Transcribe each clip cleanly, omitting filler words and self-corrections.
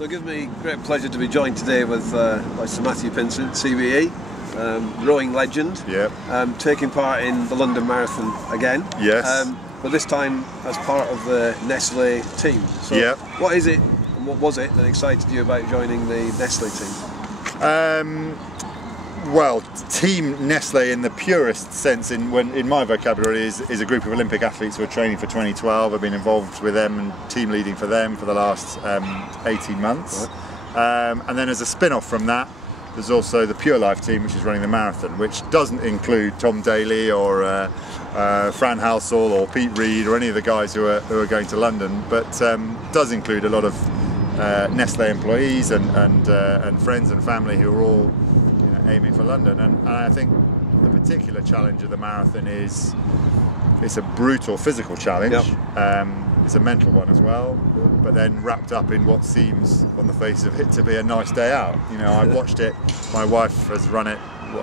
So it gives me great pleasure to be joined today with by Sir Matthew Pinsent, CBE, rowing legend, taking part in the London Marathon again. Yes. But this time as part of the Nestlé team. So what is it and what was it that excited you about joining the Nestlé team? Well, Team Nestlé in the purest sense, in my vocabulary, is a group of Olympic athletes who are training for 2012. I've been involved with them and team leading for them for the last 18 months. Right. And then as a spin-off from that, there's also the Pure Life team, which is running the marathon, which doesn't include Tom Daly or Fran Halsall or Pete Reed or any of the guys who are going to London, but does include a lot of Nestlé employees and friends and family who are all aiming for London. And I think the particular challenge of the marathon is it's a brutal physical challenge. It's a mental one as well, but then wrapped up in what seems on the face of it to be a nice day out. You know, I watched it, my wife has run it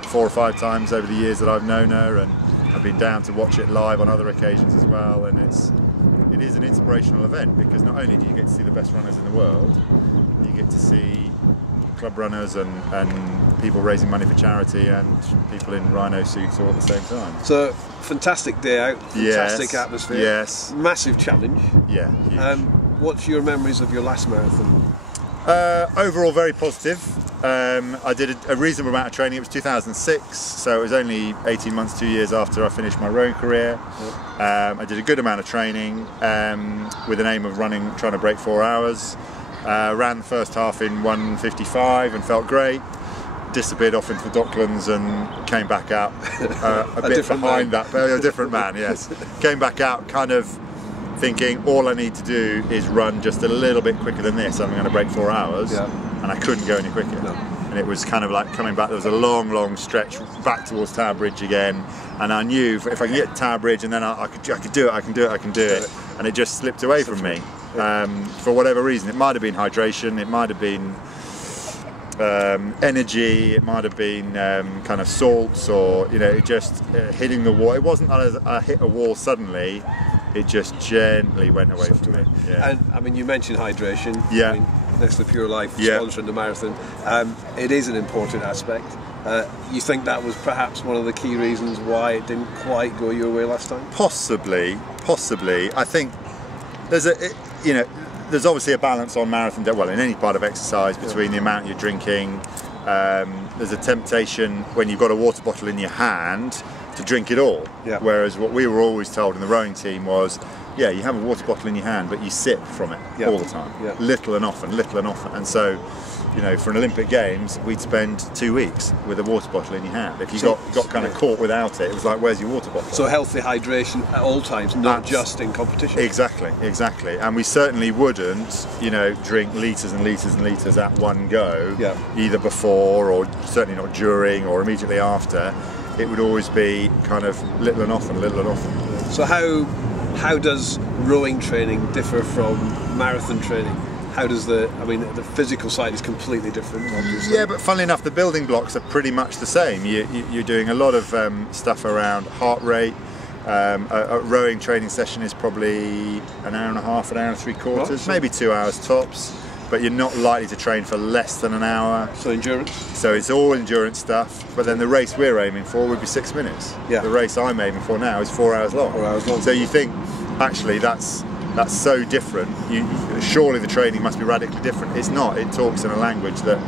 4 or 5 times over the years that I've known her, and I've been down to watch it live on other occasions as well, and it is an inspirational event because not only do you get to see the best runners in the world, you get to see club runners and people raising money for charity and people in rhino suits all at the same time. So fantastic day out, fantastic atmosphere, massive challenge. Yeah. What's your memories of your last marathon? Overall very positive. I did a reasonable amount of training. It was 2006, so it was only 18 months, 2 years after I finished my rowing career. I did a good amount of training with an aim of trying to break 4 hours. Ran the first half in 1:55 and felt great. Disappeared off into the Docklands and came back out a bit behind that. A different man, yes. Came back out kind of thinking all I need to do is run just a little bit quicker than this. I'm going to break 4 hours, and I couldn't go any quicker. And it was kind of like coming back. There was a long stretch back towards Tower Bridge again, and I knew if I could get to Tower Bridge and then I could do it, and it just slipped away from me. For whatever reason. It might have been hydration, it might have been energy, it might have been kind of salts, or it just hitting the wall. It wasn't that I hit a wall suddenly, it just gently went away from me. And I mean, you mentioned hydration. Yeah. I mean, Nestlé Pure Life sponsoring the marathon. It is an important aspect. You think that was perhaps one of the key reasons why it didn't quite go your way last time? Possibly. I think there's obviously a balance on marathon, well, in any part of exercise, between the amount you're drinking. There's a temptation when you've got a water bottle in your hand to drink it all. Whereas what we were always told in the rowing team was, you have a water bottle in your hand, but you sip from it all the time, little and often. And so, for an Olympic Games, we'd spend 2 weeks with a water bottle in your hand. If you got kind of caught without it, it was like, where's your water bottle? So healthy hydration at all times, not just in competition. Exactly. And we certainly wouldn't, drink litres and litres and litres at one go, either before or certainly not during or immediately after. It would always be kind of little and often. So how does rowing training differ from marathon training? How does the physical side is completely different, obviously. Yeah, but funnily enough, the building blocks are pretty much the same. You're doing a lot of stuff around heart rate. A rowing training session is probably an hour and a half, an hour and 3/4, maybe 2 hours tops. But you're not likely to train for less than an hour. So endurance? So it's all endurance stuff, but then the race we're aiming for would be 6 minutes. The race I'm aiming for now is 4 hours long. 4 hours long. So you think, actually, that's so different. Surely the training must be radically different. It's not. It talks in a language that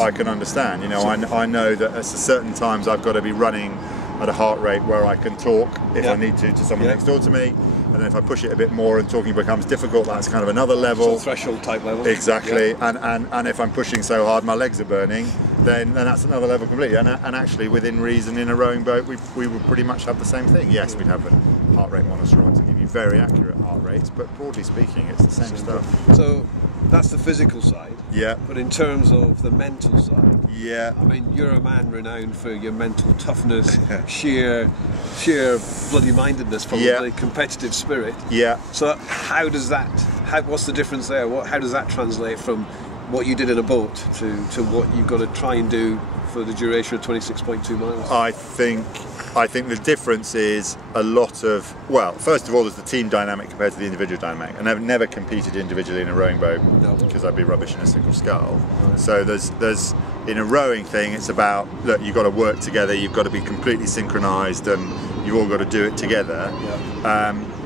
I can understand. I know that at certain times I've got to be running at a heart rate where I can talk if I need to someone next door to me. And then if I push it a bit more and talking becomes difficult, that's kind of another level. So threshold type level. Exactly. And if I'm pushing so hard my legs are burning, then that's another level completely. And actually, within reason, in a rowing boat, we would pretty much have the same thing. Yes, we'd have a heart rate monitor on to give you very accurate heart rates, but broadly speaking, it's the same stuff. So that's the physical side. But in terms of the mental side, I mean, you're a man renowned for your mental toughness, sheer bloody mindedness, probably competitive spirit. So how does that? What's the difference there? How does that translate from what you did in a boat to what you've got to try and do for the duration of 26.2 miles? I think I think the difference is a lot of, well, first of all, there's the team dynamic compared to the individual dynamic. And I've never competed individually in a rowing boat because I'd be rubbish in a single scull. So there's in a rowing thing, it's about, look, you've got to work together, you've got to be completely synchronised, and you've all got to do it together.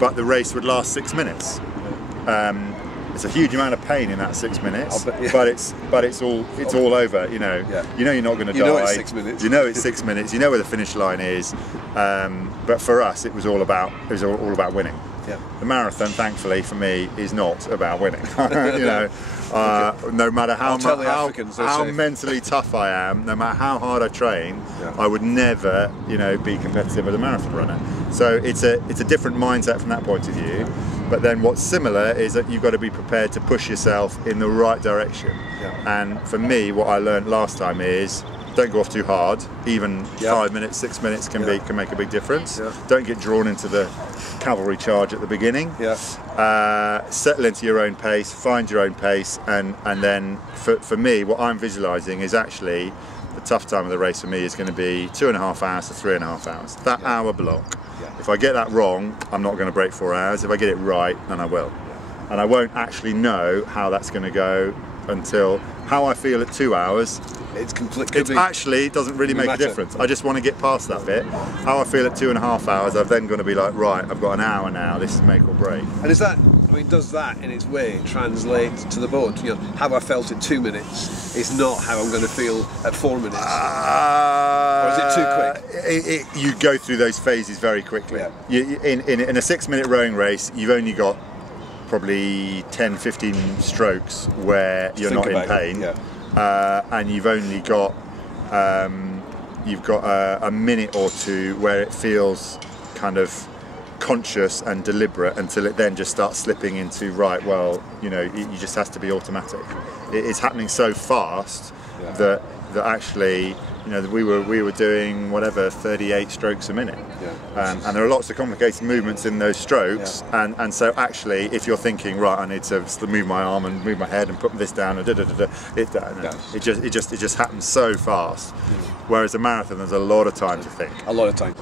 But the race would last 6 minutes. It's a huge amount of pain in that 6 minutes, but it's all over. You know you're not going to die. You know it's 6 minutes. You know it's 6 minutes. You know where the finish line is. But for us, it was all about winning. The marathon, thankfully for me, is not about winning. No matter how mentally tough I am, no matter how hard I train, I would never, be competitive with a marathon runner. So it's a different mindset from that point of view. But then what's similar is that you've got to be prepared to push yourself in the right direction. And for me, what I learned last time is don't go off too hard. Even 5 minutes, 6 minutes can make a big difference. Don't get drawn into the cavalry charge at the beginning. Settle into your own pace, find your own pace, and then for me, what I'm visualising is actually the tough time of the race for me is going to be 2.5 hours to 3.5 hours. That hour block. If I get that wrong, I'm not going to break 4 hours. If I get it right, then I will. And I won't actually know how that's going to go until how I feel at 2 hours. It actually doesn't really make a difference. I just want to get past that bit. How I feel at 2.5 hours, I've then got to be like, right, I've got an hour now. This is make or break. And does that in its way translate to the boat? How I felt at 2 minutes is not how I'm going to feel at 4 minutes. Or is it too quick? You go through those phases very quickly. In a 6 minute rowing race, you've only got probably 10-15 strokes where you're not in pain. And you've only got a minute or two where it feels kind of conscious and deliberate until it then just starts slipping into it just has to be automatic. It's happening so fast that actually we were doing 38 strokes a minute, and there are lots of complicated movements in those strokes, and so actually if you're thinking, right, I need to move my arm and move my head and put this down and it just happens so fast, whereas a marathon there's a lot of time to think. A lot of time.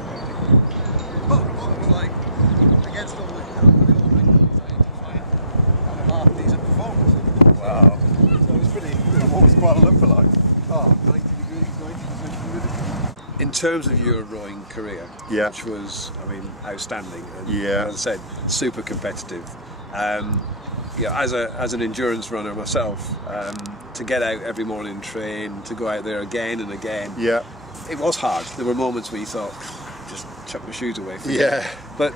Wow. So it was pretty, what was Kuala Lumpur like? 90 degrees. In terms of your rowing career, which was, outstanding, and as I said, super competitive. As an endurance runner myself, to get out every morning and train, to go out there again and again, it was hard. There were moments where you thought, just chuck my shoes away. But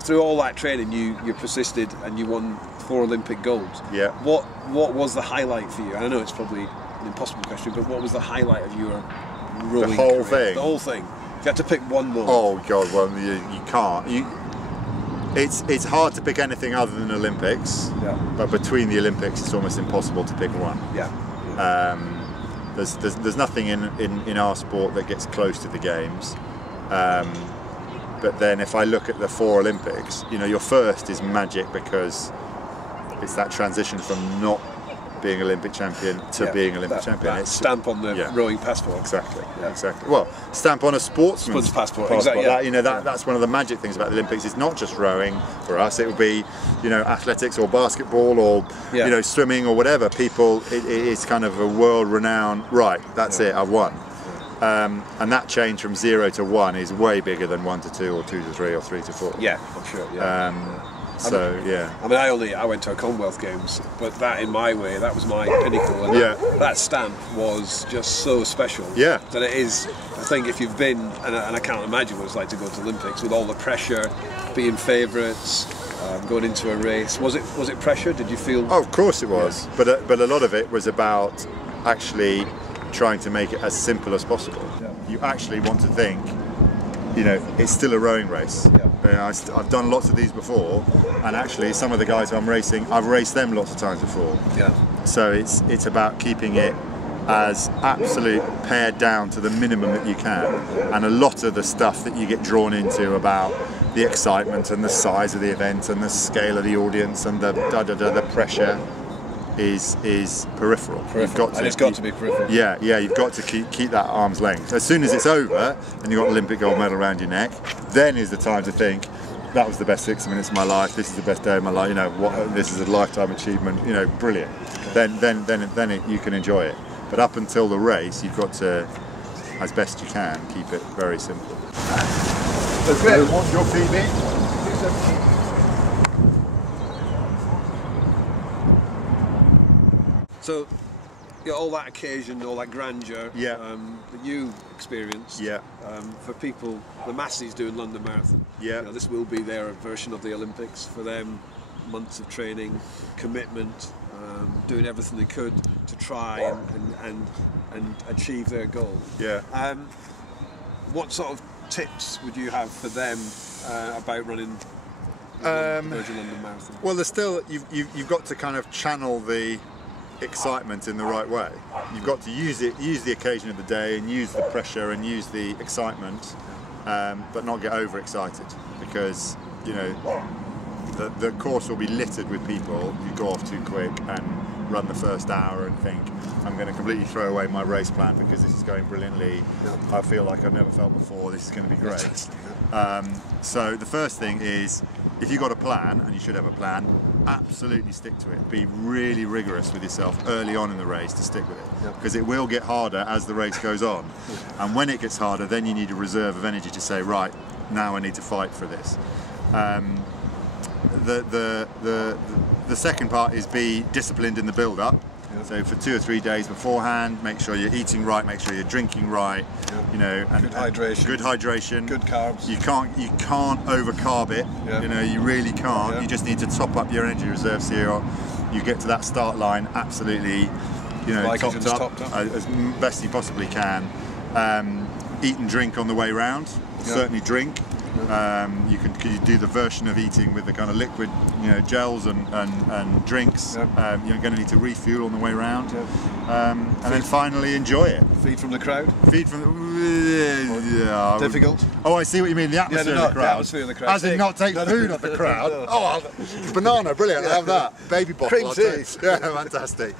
through all that training, you persisted and you won 4 Olympic golds. What was the highlight for you? I know it's probably an impossible question, but what was the highlight of your rowing The whole career? thing? The whole thing. If you had to pick one more. Oh God, well you can't. It's hard to pick anything other than Olympics, but between the Olympics it's almost impossible to pick one. There's nothing in our sport that gets close to the games. But then if I look at the 4 Olympics, your first is magic because it's that transition from not being Olympic champion to being Olympic champion. That stamp on the rowing passport. Exactly. Well, stamp on a sportsman's passport. Exactly. That's one of the magic things about the Olympics. It's not just rowing for us. It would be, athletics or basketball or swimming or whatever. It's kind of a world-renowned. Right, that's it. I've won. And that change from 0 to 1 is way bigger than 1 to 2 or 2 to 3 or 3 to 4. Yeah, I'm sure. I went to a Commonwealth Games, but that in my way, that was my pinnacle, and that stamp was just so special. That it is. I think if you've been, and I can't imagine what it's like to go to the Olympics with all the pressure, being favourites, going into a race. Was it pressure? Did you feel? Oh, of course it was. But a lot of it was about actually trying to make it as simple as possible. You actually want to think, it's still a rowing race. I've done lots of these before, and actually some of the guys who I'm racing, I've raced them lots of times before. So it's about keeping it as absolute pared down to the minimum that you can, and a lot of the stuff that you get drawn into about the excitement and the size of the event and the scale of the audience and the pressure, is peripheral. You've got to, and it's got to be peripheral. Yeah, you've got to keep that arm's length. As soon as it's over and you've got Olympic gold medal around your neck, then is the time to think, that was the best 60 minutes of my life, this is the best day of my life, you know, this is a lifetime achievement, you know, brilliant. Then you can enjoy it. But up until the race, you've got to, as best you can, keep it very simple. That's great. What's your PB? So, yeah, all that occasion, all that grandeur that you experienced. For people, the masses doing London Marathon. You know, this will be their version of the Olympics for them. Months of training, commitment, doing everything they could to try and achieve their goal. What sort of tips would you have for them about running the Virgin London Marathon? Well, there's still you've got to kind of channel the excitement in the right way. You've got to use the occasion of the day, and use the pressure, and use the excitement, but not get overexcited, because you know the course will be littered with people who go off too quick and run the first hour and think, I'm going to completely throw away my race plan because this is going brilliantly. I feel like I've never felt before. This is going to be great. So the first thing is, if you've got a plan, and you should have a plan, absolutely stick to it. Be really rigorous with yourself early on in the race to stick with it, because it will get harder as the race goes on. And when it gets harder, then you need a reserve of energy to say, right, now I need to fight for this. The second part is be disciplined in the build-up. So for 2 or 3 days beforehand, make sure you're eating right, make sure you're drinking right. You know, and good hydration, good carbs. You can't over-carb it. You know, you really can't. You just need to top up your energy reserves here. You get to that start line absolutely, you know, topped up as best you possibly can. Eat and drink on the way round. Certainly drink. You can do the version of eating with the kind of liquid, you know, gels and drinks. You're going to need to refuel on the way around, and then finally enjoy it. Feed from the crowd. Feed from the difficult. Oh, I see what you mean. The atmosphere of the crowd. The atmosphere of the crowd. As in, not take food off the crowd. Oh, banana, brilliant. I have that. Baby bottle. Cream tea. Yeah, fantastic.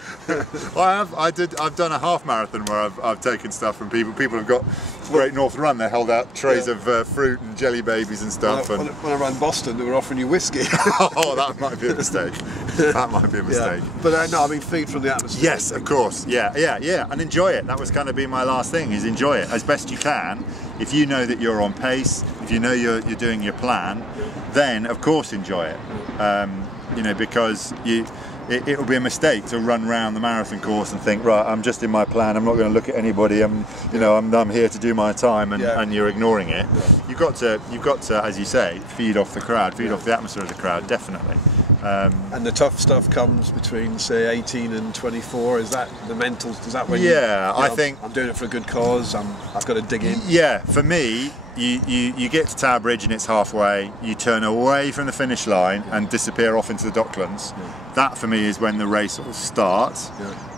I've done a half marathon where I've taken stuff from people. People have got Great North Run. They held out trays of fruit and jelly babies and stuff. When I ran Boston, they were offering you whiskey. Oh, that might be a mistake. That might be a mistake. But no, I mean, feed from the atmosphere. Yes, of course. Yeah, and enjoy it. That was kind of be my last thing, is enjoy it as best you can. If you know that you're on pace, if you know you're doing your plan, then of course enjoy it. You know, because it will be a mistake to run around the marathon course and think, right, I'm just in my plan, I'm not going to look at anybody, I'm here to do my time, and you're ignoring it. You've got to, as you say, feed off the crowd, feed off the atmosphere of the crowd, definitely. And the tough stuff comes between, say, 18 and 24. Is that the mental? Is that when I think I'm doing it for a good cause? I've got to dig in. Yeah, for me, you get to Tower Bridge and it's halfway. You turn away from the finish line and disappear off into the Docklands. That for me is when the race will start,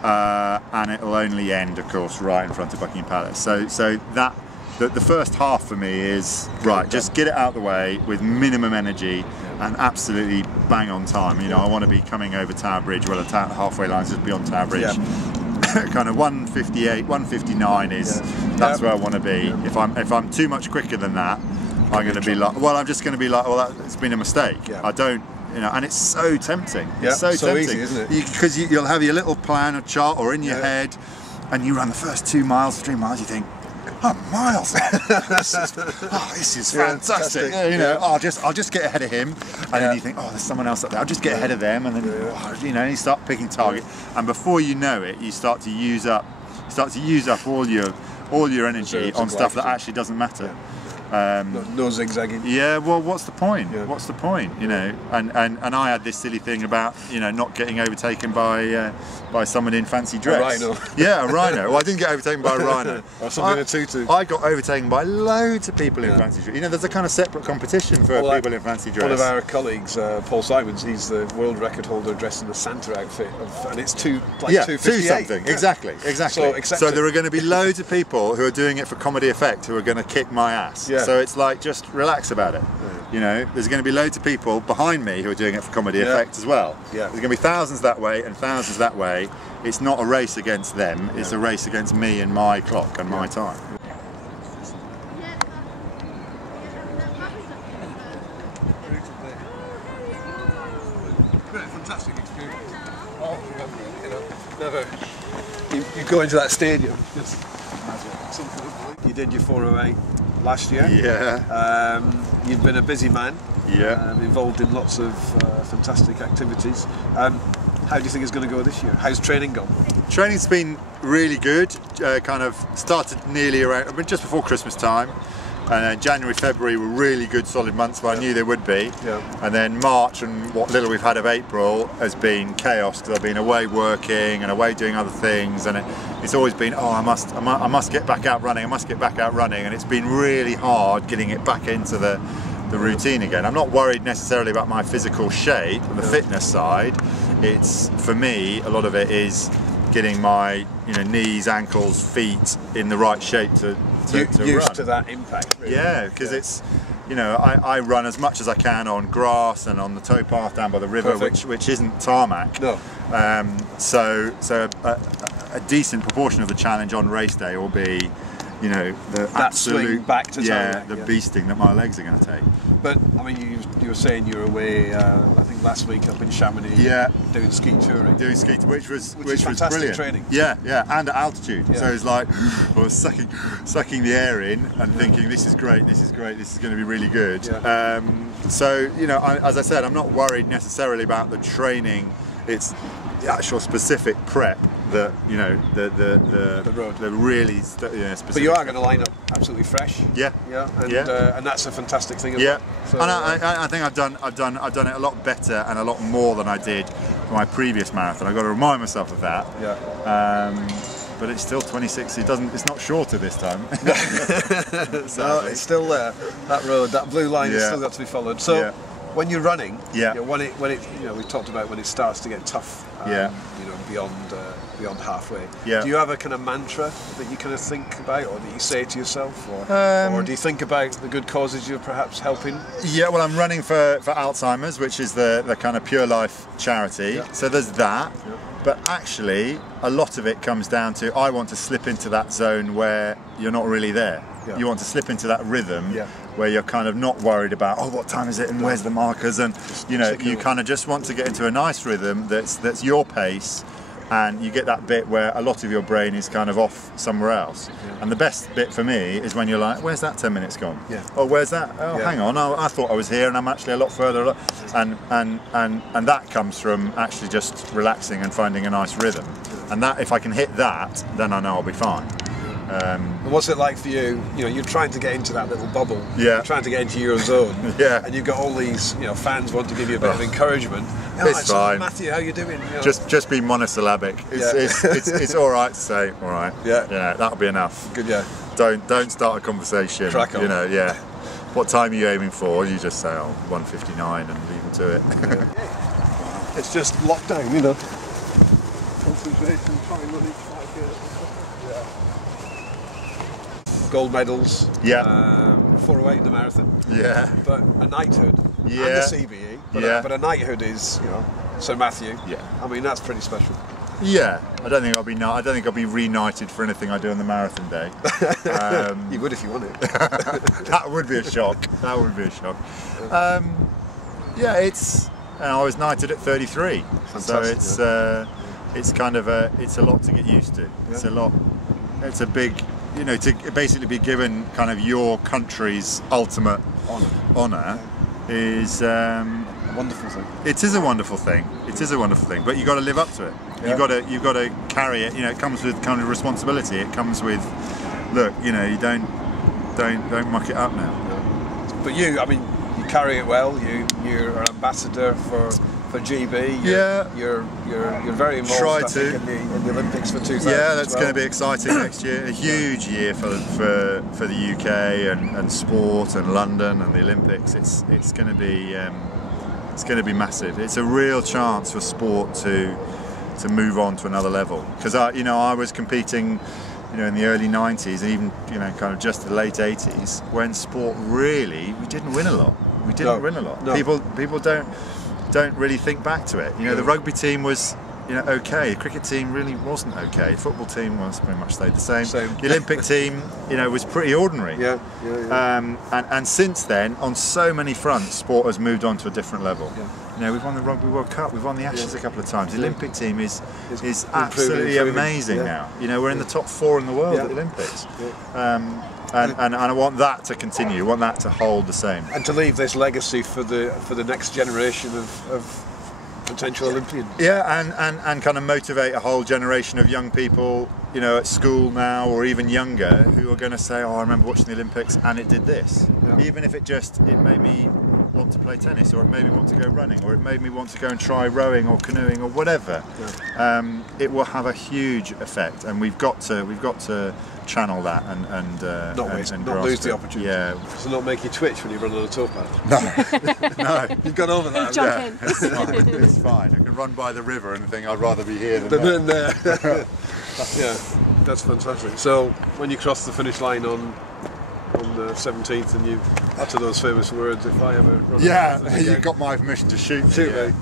and it will only end, of course, right in front of Buckingham Palace. So that. The first half for me is, right, just get it out of the way with minimum energy and absolutely bang on time. You know, I want to be coming over Tower Bridge, well, the halfway line is just beyond Tower Bridge. Kind of 1:58, 1:59 is, that's where I want to be. If I'm too much quicker than that, I'm going to be like, well, I'm just going to be like, well, it's been a mistake. I don't, you know, and it's so tempting. It's so tempting. Easy, isn't it? Because you'll have your little plan or chart or in your head, and you run the first 2 miles, 3 miles, you think, oh, miles! This is fantastic. You know, I'll just get ahead of him, and then you think, oh, there's someone else up there. I'll just get ahead of them, and then you know, you start picking target, and before you know it, you start to use up all your energy on stuff that actually doesn't matter. No zigzagging. Yeah, well, what's the point? What's the point? You know, and I had this silly thing about, you know, not getting overtaken by someone in fancy dress. A rhino. Yeah, a rhino. Well, I didn't get overtaken by a rhino. Or something in a tutu. I got overtaken by loads of people in fancy dress. You know, there's a kind of separate competition for people in fancy dress. One of our colleagues, Paul Simons, he's the world record holder dressed in the Santa outfit, and it's 258. 2 something. Exactly. So there are going to be loads of people who are doing it for comedy effect who are going to kick my ass. So it's like, just relax about it. You know, there's going to be loads of people behind me who are doing it for comedy effect as well. Yeah. There's going to be thousands that way and thousands that way. It's not a race against them, it's a race against me and my clock and my time. Fantastic experience. Oh, you know, never. You go into that stadium, it's something unbelievable. You did your 408 last year. Yeah. You've been a busy man. Yeah. Involved in lots of fantastic activities. How do you think it's going to go this year? How's training gone? Training's been really good. Kind of started nearly around, just before Christmas time. And January, February were really good, solid months, but I knew they would be. Yeah. And then March and what little we've had of April has been chaos because I've been away working and away doing other things, and it's always been, oh, I must get back out running. I must get back out running, and it's been really hard getting it back into the routine again. I'm not worried necessarily about my physical shape and the fitness side. It's, for me, a lot of it is getting my knees, ankles, feet in the right shape to used run. To that impact, really. Yeah, because it's, I run as much as I can on grass and on the towpath down by the river, which isn't tarmac. No. So a decent proportion of the challenge on race day will be, the absolute swing back to tarmac, beasting that my legs are going to take. But I mean, you were saying you were away. I think last week up in Chamonix. Yeah. Doing ski touring. Doing ski, which was fantastic brilliant. Training. Yeah, and at altitude. Yeah. So it's like I was sucking the air in and thinking, this is great, this is great, this is going to be really good. Yeah. So as I said, I'm not worried necessarily about the training. It's the actual specific prep that the really specific. But you are going to line up absolutely fresh. Yeah, and that's a fantastic thing. Yeah, so, and I think I've done it a lot better and a lot more than I did for my previous marathon. I've got to remind myself of that. Yeah. But it's still 26. It's not shorter this time. No, it's still there. That road, that blue line, has still got to be followed. So. Yeah. When you're running, when it we talked about when it starts to get tough, beyond halfway. Yeah. Do you have a kind of mantra that you kind of think about, or that you say to yourself, or do you think about the good causes you're perhaps helping? Yeah, well, I'm running for Alzheimer's, which is the kind of Pure Life charity. Yeah. So there's that. Yeah. But actually, a lot of it comes down to I want to slip into that zone where you're not really there. Yeah. You want to slip into that rhythm where you're kind of not worried about, oh, what time is it and where's the markers, and you kind of just want to get into a nice rhythm that's your pace, and you get that bit where a lot of your brain is kind of off somewhere else. Yeah. And the best bit for me is when you're like, where's that 10 minutes gone? Yeah. Oh, where's that? Oh, hang on, I thought I was here and I'm actually a lot further. And that comes from actually just relaxing and finding a nice rhythm. And that, if I can hit that, then I know I'll be fine. And what's it like for you? You're trying to get into that little bubble. Yeah. You're trying to get into your zone. Yeah. And you've got all these, fans want to give you a bit of encouragement. It's fine. Matthew, how you doing? Just be monosyllabic. It's all right to say all right. Yeah. That'll be enough. Good. Yeah. Don't start a conversation. Crack on. What time are you aiming for? You just say 1:59 and leave them to it. Yeah. It's just lockdown, concentration, trying not to gold medals. Yeah. 408 in the marathon. Yeah. But a knighthood. Yeah. And a CBE. But a knighthood is, Sir Matthew. Yeah. I mean, that's pretty special. Yeah. I don't think I'll be re-knighted for anything I do on the marathon day. You would if you wanted. That would be a shock. That would be a shock. It's. I was knighted at 33. Fantastic, so it's kind of it's a lot to get used to. Yeah. It's a lot. It's a big. To basically be given kind of your country's ultimate honour is a wonderful thing. It is a wonderful thing. It is a wonderful thing. But you've got to live up to it. Yeah. You've got to carry it. It comes with kind of responsibility. It comes with, look, you don't muck it up now. Yeah. But you carry it well. You're an ambassador for GB. You're very involved in the Olympics for 2000. Yeah, that's going to be exciting next year. A huge year for the UK and sport and London and the Olympics. It's going to be massive. It's a real chance for sport to move on to another level. Because I was competing in the early 90s and even kind of just the late 80s when sport really we didn't win a lot. We didn't win a lot. No. People don't really think back to it. You know, the rugby team was, you know, okay. The cricket team really wasn't okay. The football team was pretty much stayed the same. The Olympic team, you know, was pretty ordinary. And since then, on so many fronts, sport has moved on to a different level. You know, we've won the Rugby World Cup, we've won the Ashes a couple of times. The Olympic team is absolutely amazing now. You know, we're in the top 4 in the world at the Olympics. And I want that to continue. I want that to hold the same. And to leave this legacy for the next generation of potential Olympians. Yeah, and kind of motivate a whole generation of young people, you know, at school now or even younger, who are going to say, oh, I remember watching the Olympics and it did this. Even if it made me want to play tennis, or it made me want to go running, or it made me want to go and try rowing or canoeing or whatever. It will have a huge effect, and we've got to channel that and not lose the opportunity. Does it not make you twitch when you run on a towpath? No. You've got over that. Jump in. It's fine. It's fine. I can run by the river and think I'd rather be here than there. Yeah, that's fantastic. So when you cross the finish line on the 17th and you utter those famous words, if I ever run you've got my permission to shoot me.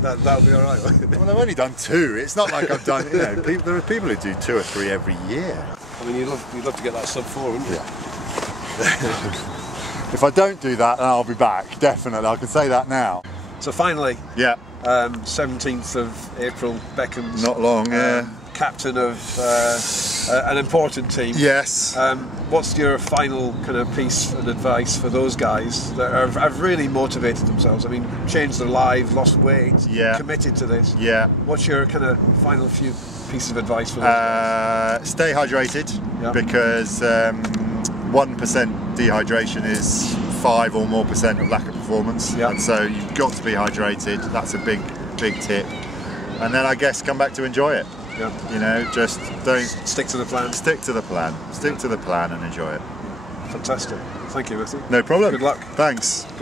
That'll be alright. Well, I've only done 2. It's not like I've done, you know, there are people who do 2 or 3 every year. I mean, you'd love to get that sub 4, wouldn't you? If I don't do that, then I'll be back, definitely. I can say that now. So finally, 17th of April, Beckham's not long, captain of an important team. Yes. What's your final kind of piece of advice for those guys that have really motivated themselves? I mean, changed their lives, lost weight, committed to this. What's your kind of final few pieces of advice for those guys? Stay hydrated, because 1% dehydration is 5 or more percent of lack of performance, and so you've got to be hydrated. That's a big tip. And then I guess come back to enjoy it. You know, just don't stick to the plan. Stick to the plan. Stick to the plan and enjoy it. Fantastic. Thank you, Matthew. No problem. Good luck. Thanks. Good luck.